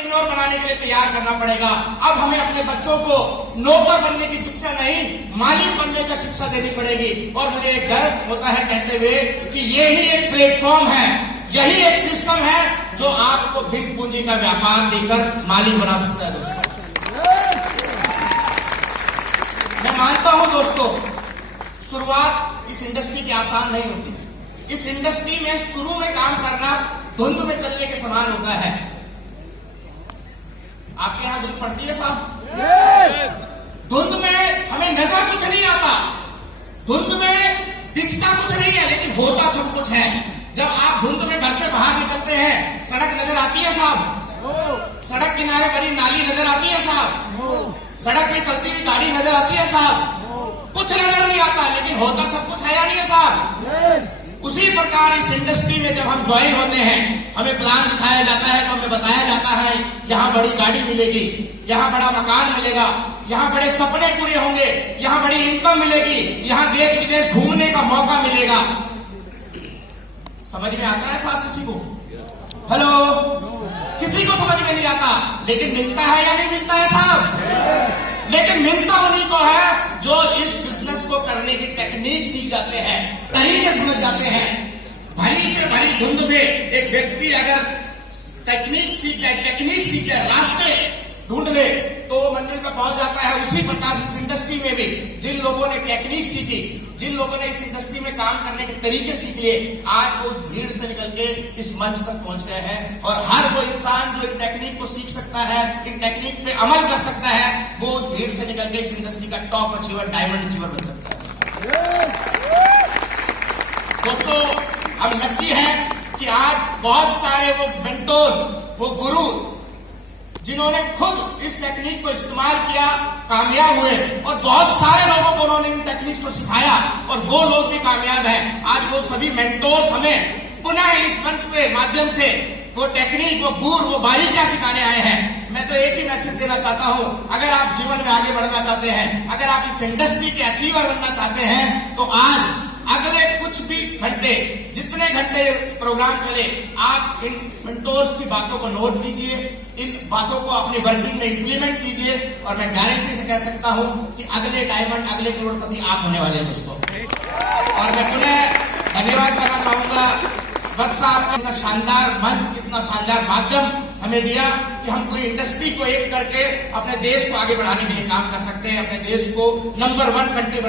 Engineer बनाने के लिए तैयार करना पड़ेगा। अब हमें अपने बच्चों को नौकर बनने की शिक्षा नहीं, मालिक बनने की शिक्षा देनी पड़ेगी। और मुझे एक गर्व होता है कहते हुए कि यही एक प्लेटफॉर्म है, यही एक सिस्टम है जो आपको बिन पूंजी का व्यापार देकर मालिक बना सकता है। दोस्तों, मैं मानता हूं दोस्तों, शुरुआत इस इंडस्ट्री की आसान नहीं होती। इस इंडस्ट्री में शुरू में काम करना धुंध में चलने के समान होता है। आपके यहां धुंध पड़ती है साहब? धुंध में हमें नजर कुछ नहीं आता, धुंध में दिखता कुछ नहीं है, लेकिन होता सब कुछ है। जब आप धुंध में घर से बाहर निकलते हैं, सड़क नजर आती है साहब, सड़क किनारे बनी नाली नजर आती है साहब, सड़क में चलती हुई गाड़ी नजर आती है साहब, कुछ नजर नहीं आता, लेकिन होता सब कुछ है या नहीं है साहब? उसी प्रकार इस इंडस्ट्री में जब हम ज्वाइन होते हैं, हमें प्लान दिखाया जाता है तो हमें बताया जाता है यहाँ बड़ी गाड़ी मिलेगी, यहाँ बड़ा मकान मिलेगा, यहाँ बड़े सपने पूरे होंगे, यहाँ बड़ी इनकम मिलेगी, यहाँ देश विदेश घूमने का मौका मिलेगा। समझ में आता है साहब किसी को? हेलो, किसी को समझ में नहीं आता, लेकिन मिलता है या नहीं मिलता है साहब? लेकिन मिलता उन्हीं को है जो इस बिजनेस को करने की टेक्निक सीख जाते हैं, तरीके समझ जाते हैं। भरी से भरी धुंध में एक व्यक्ति अगर टेक्निक सीखे, रास्ते ढूंढ ले तो मंजिल पर पहुंच जाता है। उसी प्रकार इस इंडस्ट्री में भी जिन लोगों ने टेक्निक सीखी, जिन लोगों ने इस इंडस्ट्री में काम करने के तरीके सीख लिए, आज वो उस भीड़ से निकल के इस मंच तक पहुंच गए हैं। और हर वो इंसान जो इन टेक्निक को सीख सकता है, इन टेक्निक पे अमल कर सकता है, वो उस भीड़ से निकल के इस इंडस्ट्री का टॉप अचीवर, डायमंड अचीवर बन सकता है। दोस्तों, अब लगती है कि आज बहुत सारे वो मेंटोर्स, वो गुरु जिन्होंने खुद इस टेक्निक को इस्तेमाल किया, कामयाब हुए, और बहुत सारे लोगों को उन्होंने इन टेक्निक को सिखाया और वो लोग भी कामयाब हैं। आज वो सभी मेंटोर्स हमें पुनः इस मंच पे माध्यम से वो टेक्निक, वो गुर, वो बारीकियां सिखाने आए हैं। मैं तो एक ही मैसेज देना चाहता हूं, अगर आप जीवन में आगे बढ़ना चाहते हैं, अगर आप इस इंडस्ट्री के अचीवर बनना चाहते हैं, तो आज अगले कुछ भी घंटे, जितने घंटे प्रोग्राम चले, आप इन मेंटोर्स की बातों को नोट कीजिए, इन बातों को अपनी वर्किंग में इंप्लीमेंट कीजिए, और मैं गारंटी से कह सकता हूं कि अगले डायमंड, अगले करोड़पति आप होने वाले हैं दोस्तों। और मैं पुनः धन्यवाद करना चाहूंगा वत्स साहब का, इतना शानदार मंच, इतना शानदार माध्यम हमें दिया कि हम पूरी इंडस्ट्री को एक करके अपने देश को आगे बढ़ाने के लिए काम कर सकते हैं, अपने देश को नंबर 1 कंट्री बना